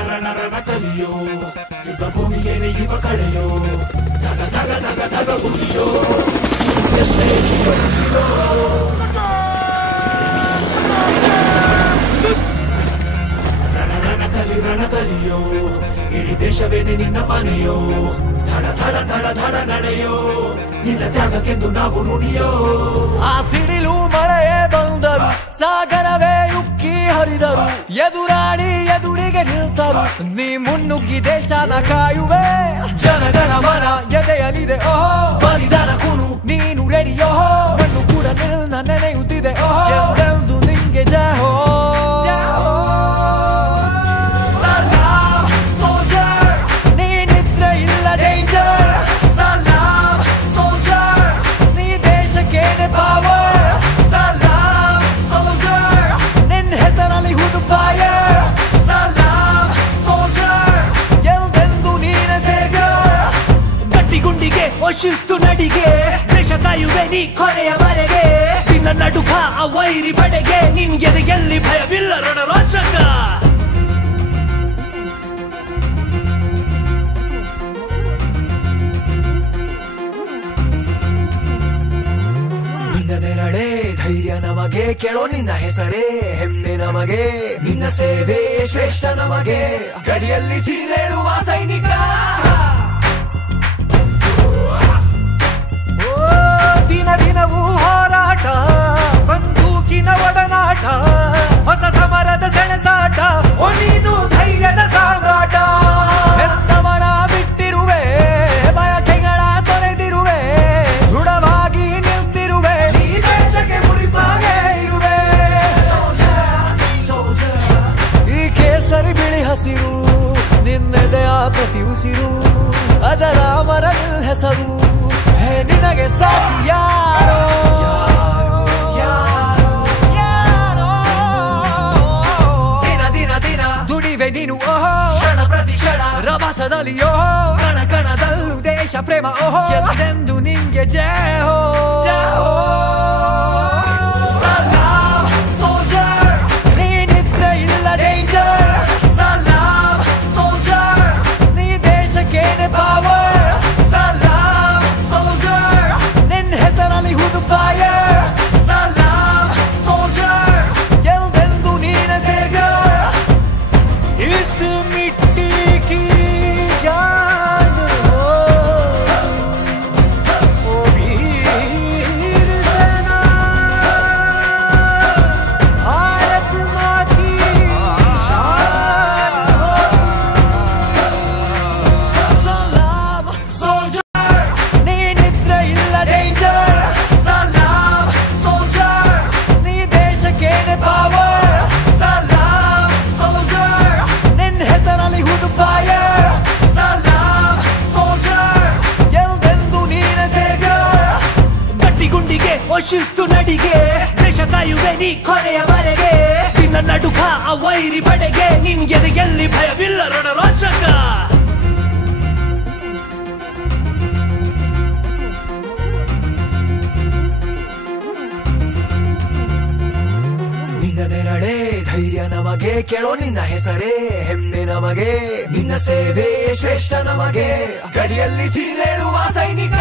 ರಣ ಕಲಿಯೋ ಯುದ್ಧ ಭೂಮಿಗೇನೆ ಯುವ ಕಳೆಯೋ ಧಗ ಧಗ ಧಗ ಧಗ ಭೂಮಿಯೋ ರಣ ಕಲಿಯೋ ಇಡೀ ದೇಶವೇನೆ ನಿನ್ನ ಮನೆಯೋ ಧಡ ಧಡ ಧಡ ಧಡ ನಡೆಯೋ ನಿನ್ನ ತ್ಯಾಗಕ್ಕೆಂದು ನಾವು ನುಡಿಯೋ. ಆ ಸಿಡಿಲು ಮಳೆಯೇ ಬಂದರು ಸಾಗರವೇ ಉಕ್ಕಿ ಹರಿದರು ಎದುರಾಳಿ ಎದುರಿಗೆ ನಿಲ್ತರು ನೀ ಮುನ್ನುಗ್ಗಿ ದೇಶನ ಕಾಯುವೆ ಜನಗಣ ಮನ ಎದೆಯಲಿದೆ ಓಹೋ ಬಲಿದಾನ ಕುನು ನೀನು ರೆಡಿಯೋ ಮಣ್ಣು ಕೂಡ ನಿನ್ನ ನೆನೆಯುತ್ತಿದೆ ಓಹೋ ಎಂದೆಂದು ನಿಂಗೆ ಜಯ ಹೋ ಶಿಸ್ತು ನಡಿಗೆ ದೇಶ ಕಾಯುವೆ ನೀ ಕೊನೆಯವರೆಗೆ ನಿನ್ನ ನಡುಕ ಆ ವೈರಿ ಬಡೆಗೆ ನಿನ್ಗೆ ಎಲ್ಲಿ ಭಯವಿಲ್ಲ ರಣರೋಚಕ. ನಿನ್ನ ನೆರಳೆ ಧೈರ್ಯ ನಮಗೆ ಕೇಳೋ ನಿನ್ನ ಹೆಸರೇ ಹೆಮ್ಮೆ ನಮಗೆ ನಿನ್ನ ಸೇವೆ ಶ್ರೇಷ್ಠ ನಮಗೆ ಗಡಿಯಲ್ಲಿ ಸಿಡಿದೇಳುವ ಸೈನಿಕ. ದಿನವೂ ಹೋರಾಟ ಬಂದೂಕಿನ ಒಡನಾಟ ಹೊಸ ಸಮರದ ಸೆಣಸಾಟ ಓ ನೀನು ಧೈರ್ಯದ ಸಾಮ್ರಾಟ. ಹೆತ್ತವರ ಬಿಟ್ಟಿರುವೆ ಬಯಕೆಗಳ ತೊರೆದಿರುವೆ ದೃಢವಾಗಿ ನಿಂತಿರುವೆ ಈ ದೇಶಕ್ಕೆ ಮುಡಿಪಾಗೆ ಇರುವೆ. ಈ ಕೇಸರಿ ಬಿಳಿ ಹಸಿರು ನಿನ್ನೆದೆಯ ಪ್ರತಿ ಉಸಿರು ಅಜರಾಮರ ಹೆಸರು ನಿನಗೆ ಸಾಕಿ ಯಾರೋ ದಿನ ದಿನ ದಿನ ದುಡಿವೆ ನೀನು ಓಹೋ ಕ್ಷಣ ಪ್ರತಿ ಕ್ಷಣ ರಭಸದಲ್ಲಿ ಓಹೋ ಕಣ ಕಣದಲ್ಲೂ ದೇಶ ಪ್ರೇಮ ಓಹೋ ಎಂದೆಂದು ನಿಂಗೆ ಜಯ ಹೋ ಜಯ ಹೋ. ನೀನಿದ್ರೆ ಇಲ್ಲ ಡೇಂಜರ್ ಸಲಾಮ್ ಸೋಲ್ಜರ್ ನೀ ದೇಶಕ್ಕೇನೆ ಪವರ್ fire salam soldier ಗೆಲ್ದೆಂದು ನೀನೆ ಸೇವ್ಯರ್ इस मिट्टी की जान हो ओ वीर सेना भारत माँ की शान हो salam soldier ನೀನಿದ್ರೆ ಇಲ್ಲ ಡೇಂಜರ್ ಶಿಸ್ತು ನಡಿಗೆ ದೇಶ ಕಾಯುವೆ ನೀ ಕೊನೆಯವರೆಗೆ ನಿನ್ನ ನಡುಕ ಆ ವೈರಿ ಬಡೆಗೆ ನಿನ್ಗೆ ಎಲ್ಲಿ ಭಯವಿಲ್ಲ ರಣರೋಚಕ. ನಿನ್ನ ನೆರಳೆ ಧೈರ್ಯ ನಮಗೆ ಕೇಳೋ ನಿನ್ನ ಹೆಸರೇ ಹೆಮ್ಮೆ ನಮಗೆ ನಿನ್ನ ಸೇವೆ ಶ್ರೇಷ್ಠ ನಮಗೆ ಗಡಿಯಲ್ಲಿ ಸಿಡಿದೇಳುವ ಸೈನಿಕ.